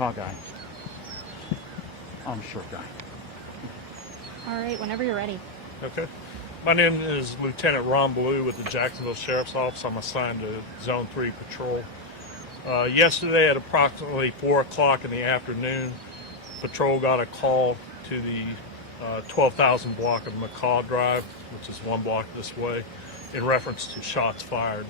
Tall guy. I'm a short guy. All right, whenever you're ready. Okay. My name is Lieutenant Ron Blue with the Jacksonville Sheriff's Office. I'm assigned to Zone 3 Patrol. Yesterday at approximately 4 o'clock in the afternoon, Patrol got a call to the 12,000 block of McCaw Drive, which is one block this way, in reference to shots fired.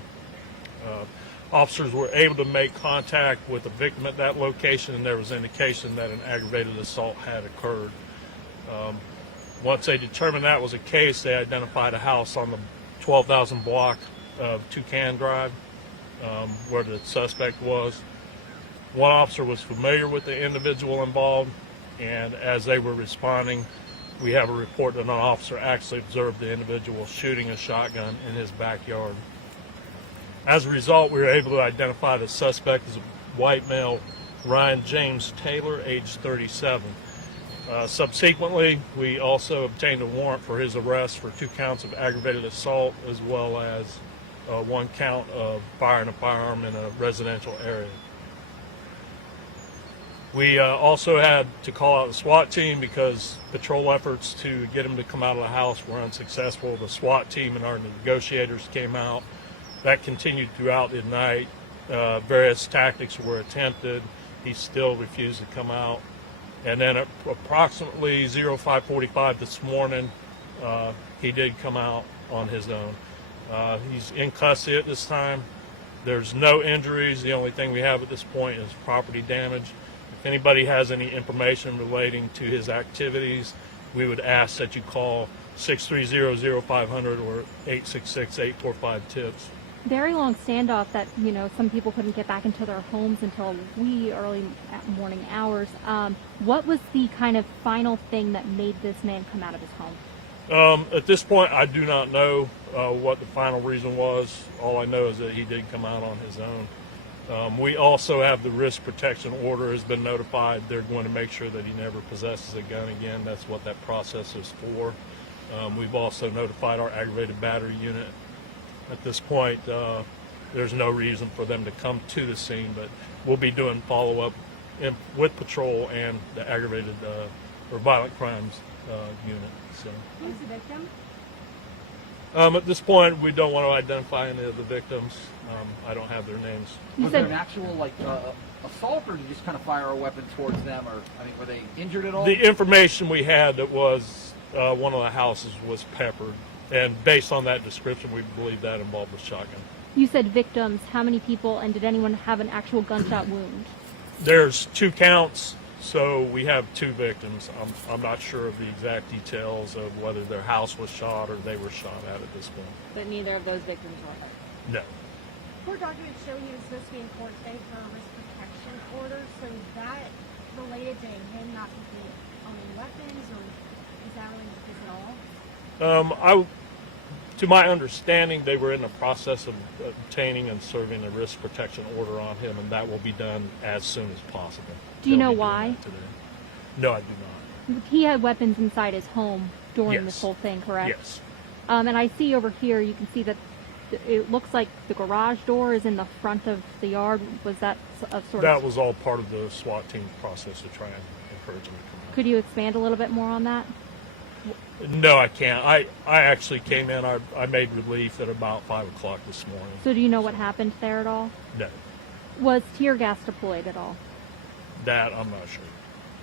Officers were able to make contact with the victim at that location, and there was indication that an aggravated assault had occurred. Once they determined that was the case, they identified a house on the 12,000 block of Toucan Drive where the suspect was. One officer was familiar with the individual involved, and as they were responding, we have a report that an officer actually observed the individual shooting a shotgun in his backyard. As a result, we were able to identify the suspect as a white male, Ryan James Taylor, age 37. Subsequently, we also obtained a warrant for his arrest for 2 counts of aggravated assault, as well as 1 count of firing a firearm in a residential area. We also had to call out the SWAT team because patrol efforts to get him to come out of the house were unsuccessful. The SWAT team and our negotiators came out. That continued throughout the night. Various tactics were attempted. He still refused to come out. And then at approximately 05:45 this morning, he did come out on his own. He's in custody at this time. There's no injuries. The only thing we have at this point is property damage. If anybody has any information relating to his activities, we would ask that you call 630-0500 or 866-845-TIPS. Very long standoff that, some people couldn't get back into their homes until wee early morning hours. What was the kind of final thing that made this man come out of his home? At this point, I do not know what the final reason was. All I know is that he did come out on his own. We also have the risk protection order has been notified. They're going to make sure that he never possesses a gun again. That's what that process is for. We've also notified our aggravated battery unit. At this point, there's no reason for them to come to the scene, but we'll be doing follow-up with patrol and the aggravated or violent crimes unit. So. Who's the victim? At this point, we don't want to identify any of the victims. I don't have their names. Was there an actual assault, or did you just kind of fire a weapon towards them, or were they injured at all? The information we had that was one of the houses was peppered, and based on that description, we believe that involved a shotgun. You said victims. How many people, and did anyone have an actual gunshot wound? There's 2 counts, so we have 2 victims. I'm not sure of the exact details of whether their house was shot or they were shot at this point. But neither of those victims were hurt. No. Court documents show he was supposed to be in court today for a risk protection order, so is that related to him not owning weapons, or is that related to this at all? To my understanding, they were in the process of obtaining and serving a risk protection order on him, and that will be done as soon as possible. Do you know why? No, I do not. He had weapons inside his home during Yes. this whole thing, correct? Yes. And I see over here, you can see that it looks like the garage door is in the front of the yard. Was that a sort That of... was all part of the SWAT team process to try and encourage him to come out. Could you expand a little bit more on that? No, I can't. I actually came in. I made relief at about 5 o'clock this morning. So do you know what happened there at all? No, Was tear gas deployed at all? that I'm not sure.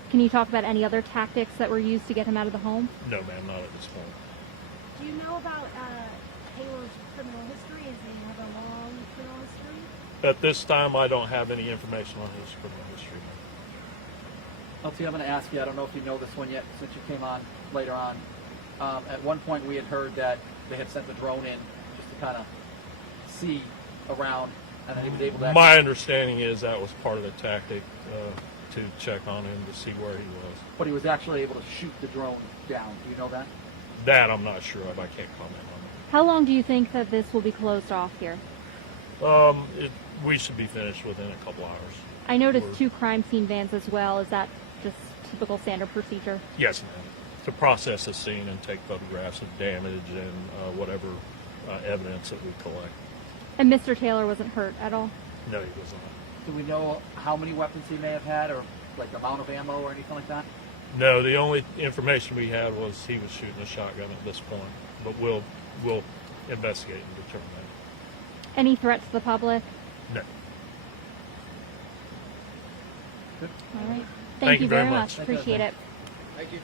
Can you talk about any other tactics that were used to get him out of the home? No, ma'am, not at this point. Do you know about Taylor's criminal history? Does he have a long criminal history? At this time, I don't have any information on his criminal history. LT, I'm going to ask you, I don't know if you know this one yet since you came on later on. At one point we had heard that they had sent the drone in just to kind of see around, and then he was able to My understanding is that was part of the tactic to check on him to see where he was. but he was actually able to shoot the drone down. Do you know that? That I'm not sure of. I can't comment on How long do you think that this will be closed off here? that. We should be finished within a couple hours. I noticed 2 crime scene vans as well. Is that just typical standard procedure? Yes, ma'am. To process the scene and take photographs of damage and whatever evidence that we collect. And Mr. Taylor wasn't hurt at all? No, he was not. Do we know how many weapons he may have had, or like amount of ammo or anything like that? No, the only information we had was he was shooting a shotgun at this point, but we'll investigate and determine that. Any threat to the public? No. All right. Thank you very very much. much. Appreciate it. Thank you.